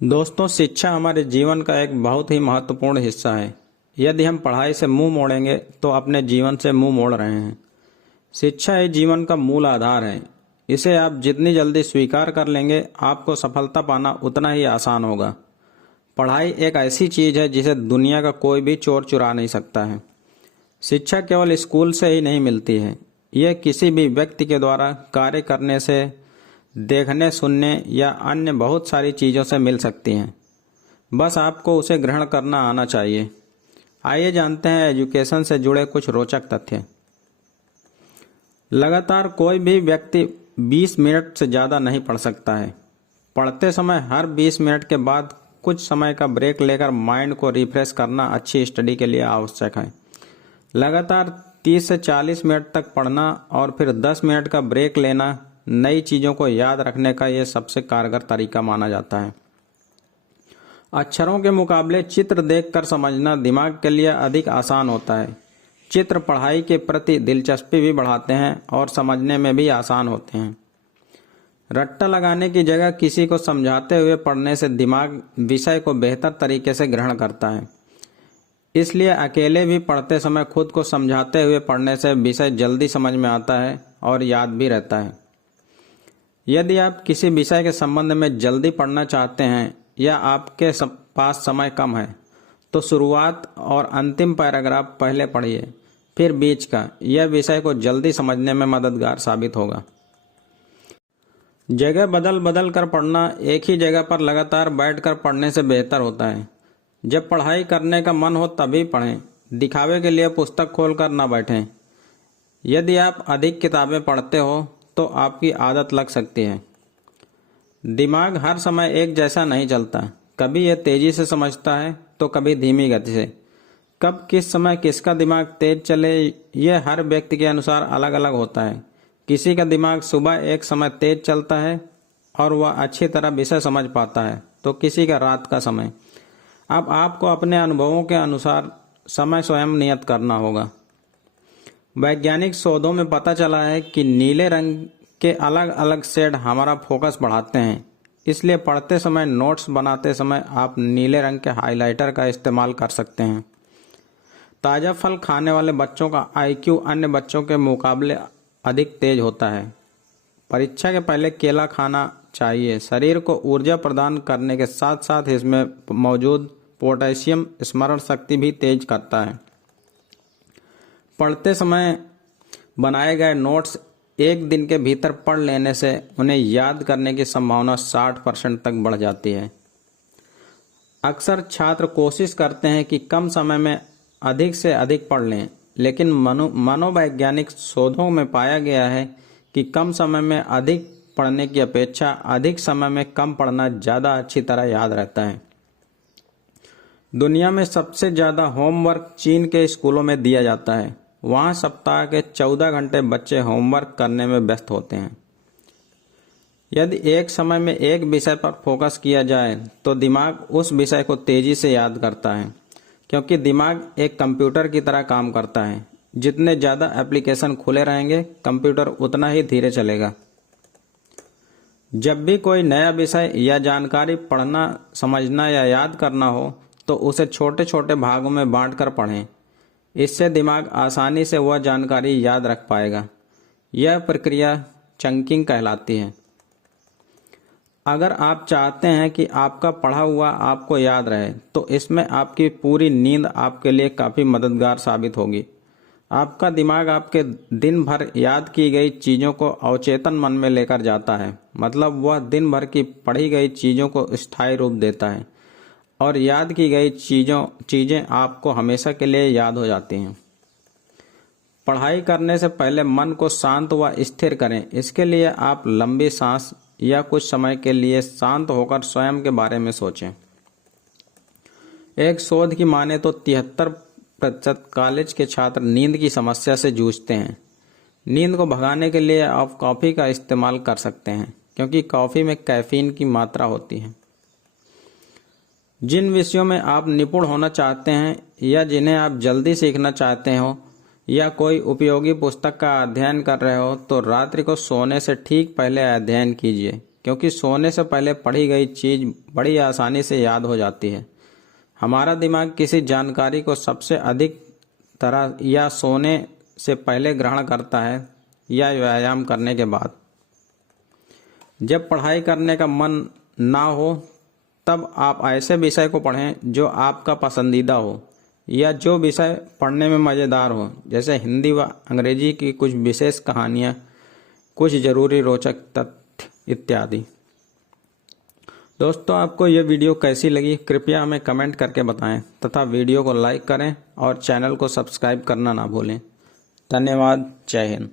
दोस्तों, शिक्षा हमारे जीवन का एक बहुत ही महत्वपूर्ण हिस्सा है। यदि हम पढ़ाई से मुंह मोड़ेंगे तो अपने जीवन से मुंह मोड़ रहे हैं। शिक्षा ही जीवन का मूल आधार है। इसे आप जितनी जल्दी स्वीकार कर लेंगे, आपको सफलता पाना उतना ही आसान होगा। पढ़ाई एक ऐसी चीज है जिसे दुनिया का कोई भी चोर चुरा नहीं सकता है। शिक्षा केवल स्कूल से ही नहीं मिलती है। यह किसी भी व्यक्ति के द्वारा कार्य करने से, देखने, सुनने या अन्य बहुत सारी चीज़ों से मिल सकती हैं। बस आपको उसे ग्रहण करना आना चाहिए। आइए जानते हैं एजुकेशन से जुड़े कुछ रोचक तथ्य। लगातार कोई भी व्यक्ति 20 मिनट से ज़्यादा नहीं पढ़ सकता है। पढ़ते समय हर 20 मिनट के बाद कुछ समय का ब्रेक लेकर माइंड को रिफ्रेश करना अच्छी स्टडी के लिए आवश्यक है। लगातार 30 से 40 मिनट तक पढ़ना और फिर 10 मिनट का ब्रेक लेना नई चीज़ों को याद रखने का यह सबसे कारगर तरीका माना जाता है। अक्षरों के मुकाबले चित्र देखकर समझना दिमाग के लिए अधिक आसान होता है। चित्र पढ़ाई के प्रति दिलचस्पी भी बढ़ाते हैं और समझने में भी आसान होते हैं। रट्टा लगाने की जगह किसी को समझाते हुए पढ़ने से दिमाग विषय को बेहतर तरीके से ग्रहण करता है। इसलिए अकेले भी पढ़ते समय खुद को समझाते हुए पढ़ने से विषय जल्दी समझ में आता है और याद भी रहता है। यदि आप किसी विषय के संबंध में जल्दी पढ़ना चाहते हैं या आपके पास समय कम है, तो शुरुआत और अंतिम पैराग्राफ पहले पढ़िए, फिर बीच का। यह विषय को जल्दी समझने में मददगार साबित होगा। जगह बदल बदल कर पढ़ना एक ही जगह पर लगातार बैठकर पढ़ने से बेहतर होता है। जब पढ़ाई करने का मन हो तभी पढ़ें। दिखावे के लिए पुस्तक खोलकर न बैठें। यदि आप अधिक किताबें पढ़ते हो तो आपकी आदत लग सकती है। दिमाग हर समय एक जैसा नहीं चलता। कभी यह तेजी से समझता है तो कभी धीमी गति से। कब किस समय किसका दिमाग तेज चले, यह हर व्यक्ति के अनुसार अलग अलग होता है। किसी का दिमाग सुबह एक समय तेज चलता है और वह अच्छी तरह विषय समझ पाता है, तो किसी का रात का समय। अब आपको अपने अनुभवों के अनुसार समय स्वयं नियत करना होगा। वैज्ञानिक शोधों में पता चला है कि नीले रंग के अलग अलग शेड हमारा फोकस बढ़ाते हैं। इसलिए पढ़ते समय, नोट्स बनाते समय आप नीले रंग के हाइलाइटर का इस्तेमाल कर सकते हैं। ताज़ा फल खाने वाले बच्चों का IQ अन्य बच्चों के मुकाबले अधिक तेज होता है। परीक्षा के पहले केला खाना चाहिए। शरीर को ऊर्जा प्रदान करने के साथ साथ इसमें मौजूद पोटेशियम स्मरण शक्ति भी तेज करता है। पढ़ते समय बनाए गए नोट्स एक दिन के भीतर पढ़ लेने से उन्हें याद करने की संभावना 60% तक बढ़ जाती है। अक्सर छात्र कोशिश करते हैं कि कम समय में अधिक से अधिक पढ़ लें, लेकिन मनोवैज्ञानिक शोधों में पाया गया है कि कम समय में अधिक पढ़ने की अपेक्षा अधिक समय में कम पढ़ना ज़्यादा अच्छी तरह याद रहता है। दुनिया में सबसे ज़्यादा होमवर्क चीन के स्कूलों में दिया जाता है। वहाँ सप्ताह के 14 घंटे बच्चे होमवर्क करने में व्यस्त होते हैं। यदि एक समय में एक विषय पर फोकस किया जाए तो दिमाग उस विषय को तेजी से याद करता है, क्योंकि दिमाग एक कंप्यूटर की तरह काम करता है। जितने ज़्यादा एप्लीकेशन खुले रहेंगे, कंप्यूटर उतना ही धीरे चलेगा। जब भी कोई नया विषय या जानकारी पढ़ना, समझना या याद करना हो तो उसे छोटे छोटे भागों में बांटकर पढ़ें। इससे दिमाग आसानी से वह जानकारी याद रख पाएगा। यह प्रक्रिया चंकिंग कहलाती है। अगर आप चाहते हैं कि आपका पढ़ा हुआ आपको याद रहे, तो इसमें आपकी पूरी नींद आपके लिए काफ़ी मददगार साबित होगी। आपका दिमाग आपके दिन भर याद की गई चीज़ों को अवचेतन मन में लेकर जाता है। मतलब वह दिन भर की पढ़ी गई चीज़ों को स्थायी रूप देता है और याद की गई चीज़ें आपको हमेशा के लिए याद हो जाती हैं। पढ़ाई करने से पहले मन को शांत व स्थिर करें। इसके लिए आप लंबी सांस या कुछ समय के लिए शांत होकर स्वयं के बारे में सोचें। एक शोध की माने तो 73% कॉलेज के छात्र नींद की समस्या से जूझते हैं। नींद को भगाने के लिए आप कॉफ़ी का इस्तेमाल कर सकते हैं, क्योंकि कॉफ़ी में कैफीन की मात्रा होती है। जिन विषयों में आप निपुण होना चाहते हैं या जिन्हें आप जल्दी सीखना चाहते हो या कोई उपयोगी पुस्तक का अध्ययन कर रहे हो, तो रात्रि को सोने से ठीक पहले अध्ययन कीजिए, क्योंकि सोने से पहले पढ़ी गई चीज़ बड़ी आसानी से याद हो जाती है। हमारा दिमाग किसी जानकारी को सबसे अधिक तरह या सोने से पहले ग्रहण करता है या व्यायाम करने के बाद। जब पढ़ाई करने का मन ना हो तब आप ऐसे विषय को पढ़ें जो आपका पसंदीदा हो या जो विषय पढ़ने में मज़ेदार हो, जैसे हिंदी व अंग्रेजी की कुछ विशेष कहानियाँ, कुछ ज़रूरी रोचक तथ्य इत्यादि। दोस्तों, आपको ये वीडियो कैसी लगी कृपया हमें कमेंट करके बताएं तथा वीडियो को लाइक करें और चैनल को सब्सक्राइब करना ना भूलें। धन्यवाद। जय हिंद।